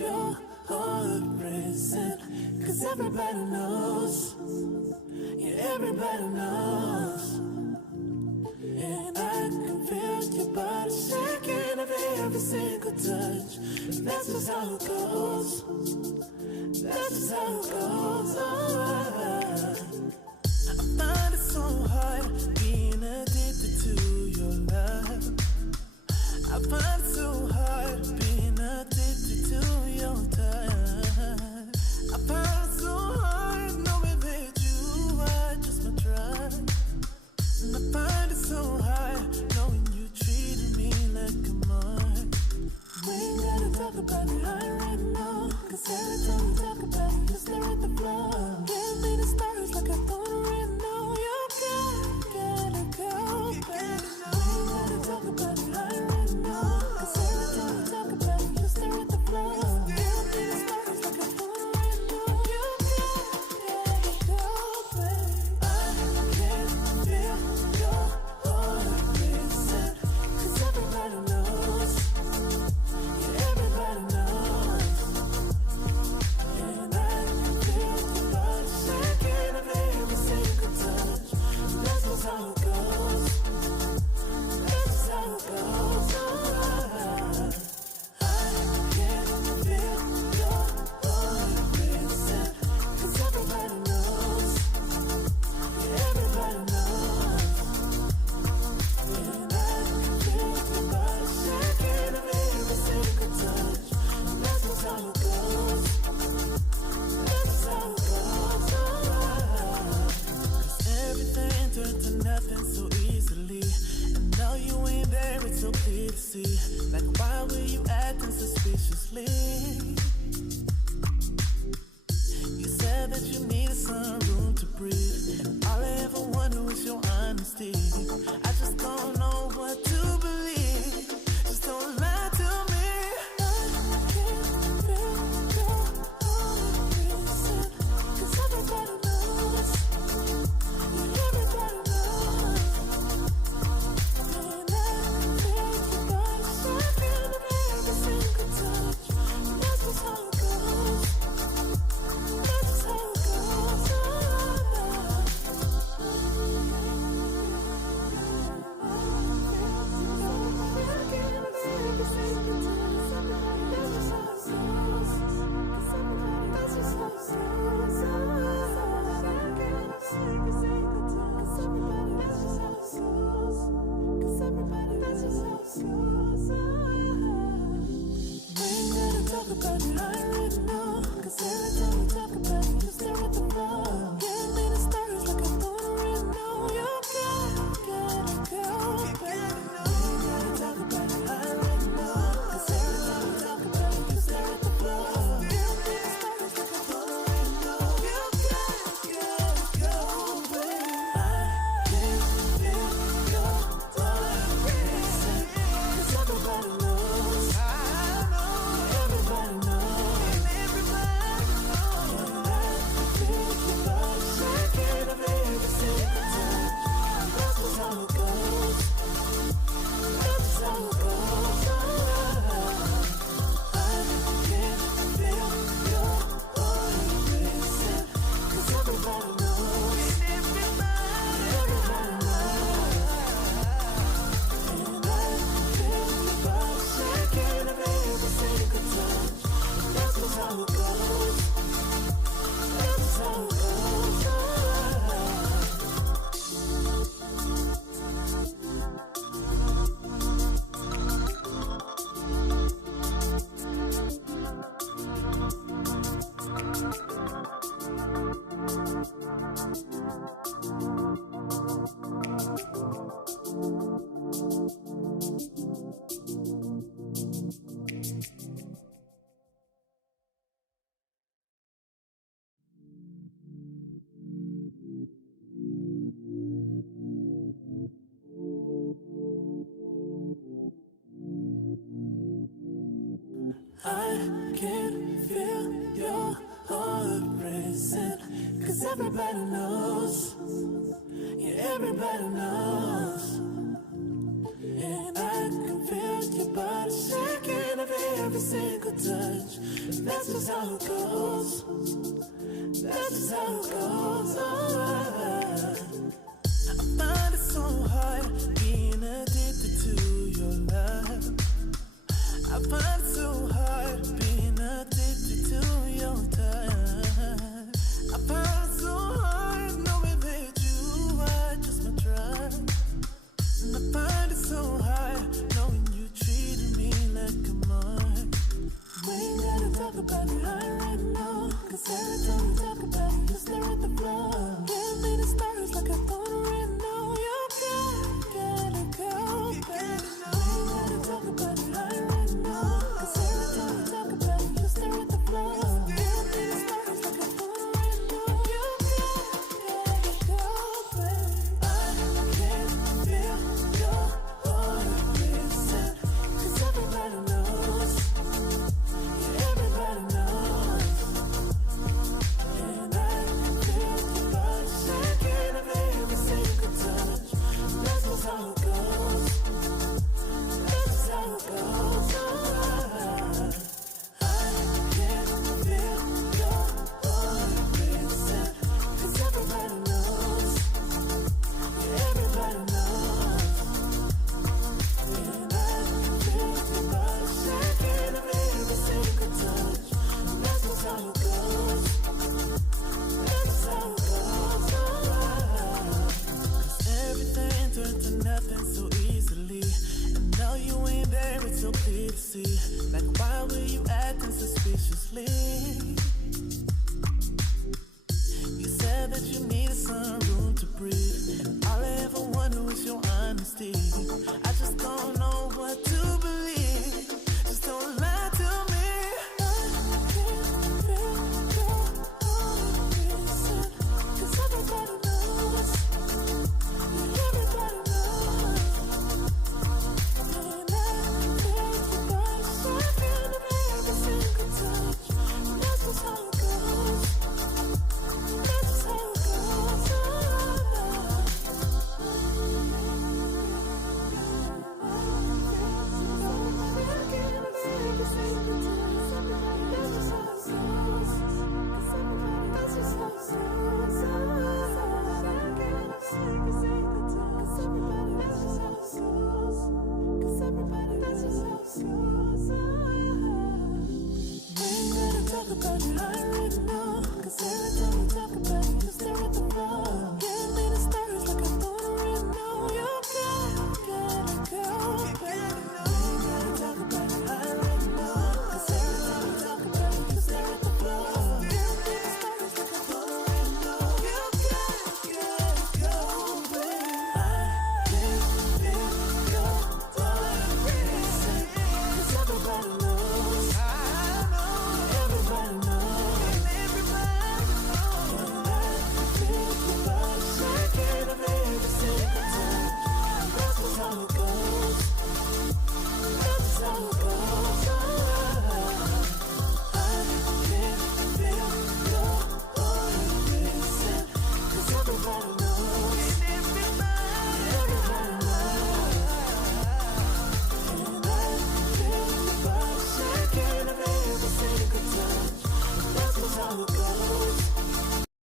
your heart racing, 'cause everybody knows, yeah, everybody knows. And I can feel your body shaking of every single touch. That's just how it goes. That's just how it goes. I find it so hard being addicted to your love. I find it so hard being addicted to your touch. I find it so hard knowing that you are just my drug. And I find it so hard knowing you treated me like a mark. We ain't gotta talk about it right now, 'cause every time we talk about it, you stare at the floor. Give me the stars like I thought right now. You gotta go, baby. We ain't gotta talk about it right now, 'cause every time we talk about it, you stare at the floor. Give me the stars like I thought right now. You gotta go, baby. I can feel your heart racing, 'cause everybody knows, yeah, everybody knows. And I can feel your body shaking of every single touch. That's just how it goes. That's just how it goes. I can feel your heart racing, 'cause everybody knows, yeah, everybody knows. And I can feel your body shaking of every single touch. That's just how it goes. That's just how it goes. 'Cause everything turned to nothing so easily. And now you ain't there, it's so clear to see. Like, why were you acting suspiciously? You said that you needed some room to breathe, and all I ever wanted was your honesty. I just don't know what to believe. Just don't lie to me. I can feel your heart racing, 'cause everybody knows, yeah, everybody knows. And I can feel your body shaking of every single touch. That's just how it goes. That's just how it goes. I can feel your heart racing, 'cause everybody knows, yeah, everybody knows. And I can feel your body shaking of every single touch. That's just how it goes. That's just how it goes. I find it so hard being addicted to your love. I find it so hard being addicted to your touch. I find it so hard knowing that you are just my drug. And I find it so hard knowing you treated me like a mark. We ain't gotta talk about it right now, 'cause every time we talk about it, you stare at the floor. Give me the stars like I thought right now. You gotta go, baby. We ain't gotta talk about it right now, 'cause every time we talk about it, you stare at the floor. Give me the stars like I thought right now. You gotta go, baby. I can't feel your heart racing, 'cause everybody knows. Everybody knows. And I feel your body shaking of every single touch. That's just how it goes. That's just how it goes. I can't feel your heart racing, 'cause everybody knows. Everybody knows. And I feel your body shaking of every single touch. That's just how it goes. That's just how it goes. 'Cause everything turned to nothing so easily. And now you ain't there, it's so clear to see. Like, why were you acting suspiciously? You said that you needed some room to breathe, and all I ever wanted was your honesty. I just don't know what to believe. Just don't lie to me. I can't feel your heart racing, 'cause everybody knows. Everybody knows. And I feel your body shaking of every single touch. That's just how it goes. That's just how it goes. About it right now, 'cause every time we talk about it, you stare at the floor. Give me the stars like I thought right now. You gotta go, baby. We ain't gotta talk about it right now, 'cause every time we talk about it, you stare at the floor. Give me the stars like I thought right now. You gotta go, baby. I can't feel your heart racing, 'cause everybody knows. Everybody knows. Everybody knows. And I feel your body shaking of every single touch. That's just how it goes. That's just how it goes. I can't feel your heart racing, 'cause everybody knows. Everybody knows. And I feel your body shaking of every single touch. That's just how it goes.